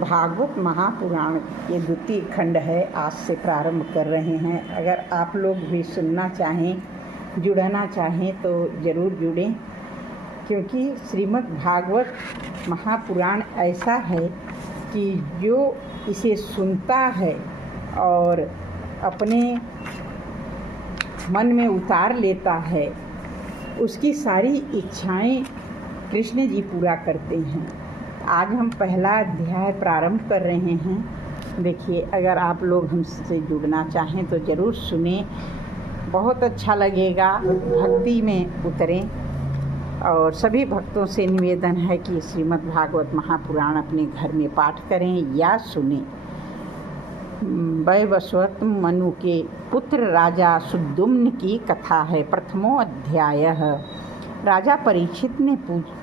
भागवत महापुराण ये द्वितीय खंड है। आज से प्रारंभ कर रहे हैं। अगर आप लोग भी सुनना चाहें, जुड़ना चाहें तो ज़रूर जुड़ें, क्योंकि श्रीमद् भागवत महापुराण ऐसा है कि जो इसे सुनता है और अपने मन में उतार लेता है, उसकी सारी इच्छाएं कृष्ण जी पूरा करते हैं। आज हम पहला अध्याय प्रारंभ कर रहे हैं। देखिए, अगर आप लोग हमसे जुड़ना चाहें तो ज़रूर सुने, बहुत अच्छा लगेगा। भक्ति में उतरें और सभी भक्तों से निवेदन है कि श्रीमद् भागवत महापुराण अपने घर में पाठ करें या सुने। वैवस्वत मनु के पुत्र राजा सुद्युम्न की कथा है। प्रथमो अध्याय। राजा परीक्षित ने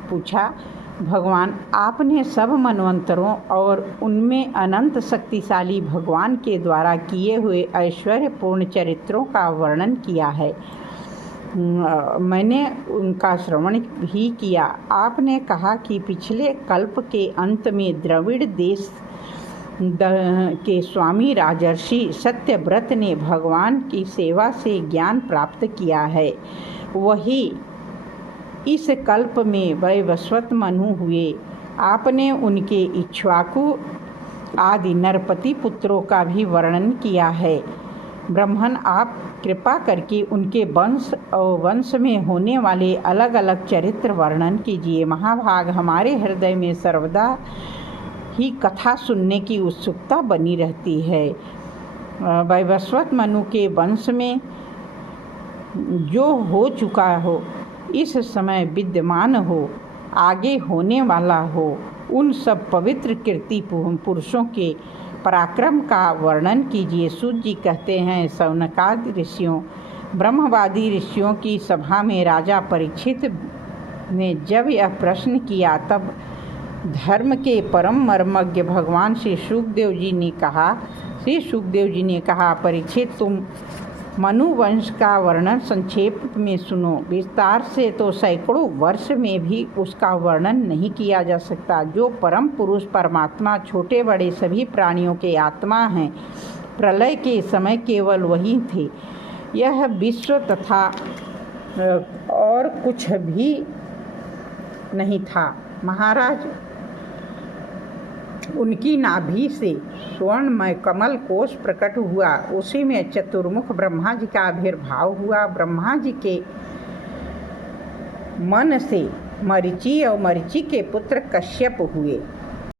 पूछा, भगवान, आपने सब मनवंतरों और उनमें अनंत शक्तिशाली भगवान के द्वारा किए हुए ऐश्वर्यपूर्ण चरित्रों का वर्णन किया है। मैंने उनका श्रवण भी किया। आपने कहा कि पिछले कल्प के अंत में द्रविड़ देश के स्वामी राजर्षि सत्यव्रत ने भगवान की सेवा से ज्ञान प्राप्त किया है। वही इस कल्प में वैवस्वत मनु हुए। आपने उनके इक्ष्वाकु आदि नरपति पुत्रों का भी वर्णन किया है। ब्रह्मन, आप कृपा करके उनके वंश और वंश में होने वाले अलग अलग चरित्र वर्णन कीजिए। महाभाग, हमारे हृदय में सर्वदा ही कथा सुनने की उत्सुकता बनी रहती है। वैवस्वत मनु के वंश में जो हो चुका हो, इस समय विद्यमान हो, आगे होने वाला हो, उन सब पवित्र कीर्ति पुरुषों के पराक्रम का वर्णन कीजिए। सूत जी कहते हैं, शौनकादि ऋषियों, ब्रह्मवादी ऋषियों की सभा में राजा परीक्षित ने जब यह प्रश्न किया, तब धर्म के परम मर्मज्ञ भगवान श्री सुखदेव जी ने कहा, परीक्षित, तुम मनुवंश का वर्णन संक्षेप में सुनो। विस्तार से तो सैकड़ों वर्ष में भी उसका वर्णन नहीं किया जा सकता। जो परम पुरुष परमात्मा छोटे बड़े सभी प्राणियों के आत्मा हैं, प्रलय के समय केवल वही थे। यह विश्व तथा और कुछ भी नहीं था। महाराज, उनकी नाभि से स्वर्णमय कमल कोश प्रकट हुआ। उसी में चतुर्मुख ब्रह्मा जी का आविर्भाव हुआ। ब्रह्मा जी के मन से मरीचि और मरीचि के पुत्र कश्यप हुए।